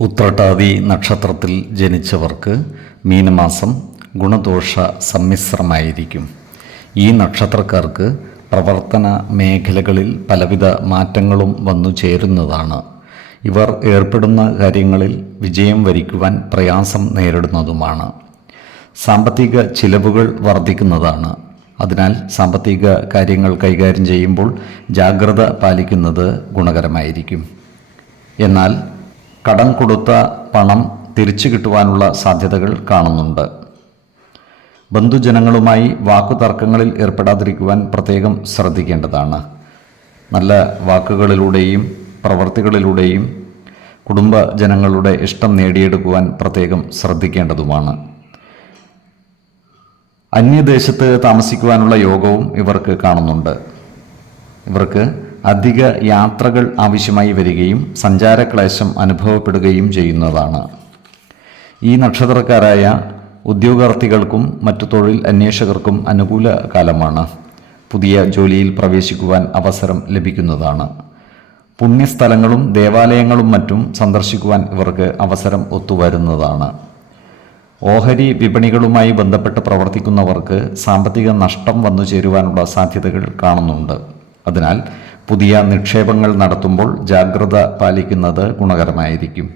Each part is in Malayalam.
ഉത്രട്ടാതി നക്ഷത്രത്തിൽ ജനിച്ചവർക്ക് മീനമാസം ഗുണദോഷ സമ്മിശ്രമായിരിക്കും. ഈ നക്ഷത്രക്കാർക്ക് പ്രവർത്തന മേഖലകളിൽ പലവിധ മാറ്റങ്ങളും വന്നു ചേരുന്നതാണ്. ഇവർ ഏർപ്പെടുന്ന കാര്യങ്ങളിൽ വിജയം വരിക്കുവാൻ പ്രയാസം നേരിടുന്നതുമാണ്. സാമ്പത്തിക ചിലവുകൾ വർദ്ധിക്കുന്നതാണ്. അതിനാൽ സാമ്പത്തിക കാര്യങ്ങൾ കൈകാര്യം ചെയ്യുമ്പോൾ ജാഗ്രത പാലിക്കുന്നത് ഗുണകരമായിരിക്കും. എന്നാൽ കടം കൊടുത്ത പണം തിരിച്ചു കിട്ടുവാനുള്ള സാധ്യതകൾ കാണുന്നുണ്ട്. ബന്ധുജനങ്ങളുമായി വാക്കുതർക്കങ്ങളിൽ ഏർപ്പെടാതിരിക്കുവാൻ പ്രത്യേകം ശ്രദ്ധിക്കേണ്ടതാണ്. നല്ല വാക്കുകളിലൂടെയും പ്രവർത്തികളിലൂടെയും കുടുംബജനങ്ങളുടെ ഇഷ്ടം നേടിയെടുക്കുവാൻ പ്രത്യേകം ശ്രദ്ധിക്കേണ്ടതുമാണ്. അന്യദേശത്ത് താമസിക്കുവാനുള്ള യോഗവും ഇവർക്ക് കാണുന്നുണ്ട്. ഇവർക്ക് അധിക യാത്രകൾ ആവശ്യമായി വരികയും സഞ്ചാരക്ലേശം അനുഭവപ്പെടുകയും ചെയ്യുന്നതാണ്. ഈ നക്ഷത്രക്കാരായ ഉദ്യോഗാർത്ഥികൾക്കും മറ്റു തൊഴിൽ അന്വേഷകർക്കും അനുകൂല കാലമാണ്. പുതിയ ജോലിയിൽ പ്രവേശിക്കുവാൻ അവസരം ലഭിക്കുന്നതാണ്. പുണ്യസ്ഥലങ്ങളും ദേവാലയങ്ങളും മറ്റും സന്ദർശിക്കുവാൻ ഇവർക്ക് അവസരം ഒത്തുവരുന്നതാണ്. ഓഹരി വിപണികളുമായി ബന്ധപ്പെട്ട് പ്രവർത്തിക്കുന്നവർക്ക് സാമ്പത്തിക നഷ്ടം വന്നു ചേരുവാനുള്ള സാധ്യതകൾ കാണുന്നുണ്ട്. അതിനാൽ പുതിയ നിക്ഷേപങ്ങൾ നടത്തുമ്പോൾ ജാഗ്രത പാലിക്കുന്നത് ഗുണകരമായിരിക്കും.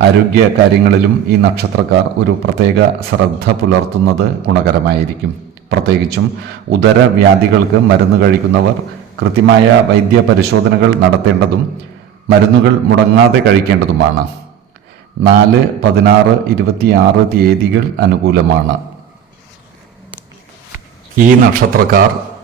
ആരോഗ്യ കാര്യങ്ങളിലും ഈ നക്ഷത്രക്കാർ ഒരു പ്രത്യേക ശ്രദ്ധ പുലർത്തുന്നത് ഗുണകരമായിരിക്കും. പ്രത്യേകിച്ചും ഉദരവ്യാധികൾക്ക് മരുന്ന് കഴിക്കുന്നവർ കൃത്യമായ വൈദ്യ പരിശോധനകൾ നടത്തേണ്ടതും മരുന്നുകൾ മുടങ്ങാതെ കഴിക്കേണ്ടതുമാണ്. നാല് പതിനാറ് ഇരുപത്തിയാറ് തീയതികൾ അനുകൂലമാണ്. ഈ നക്ഷത്രക്കാർ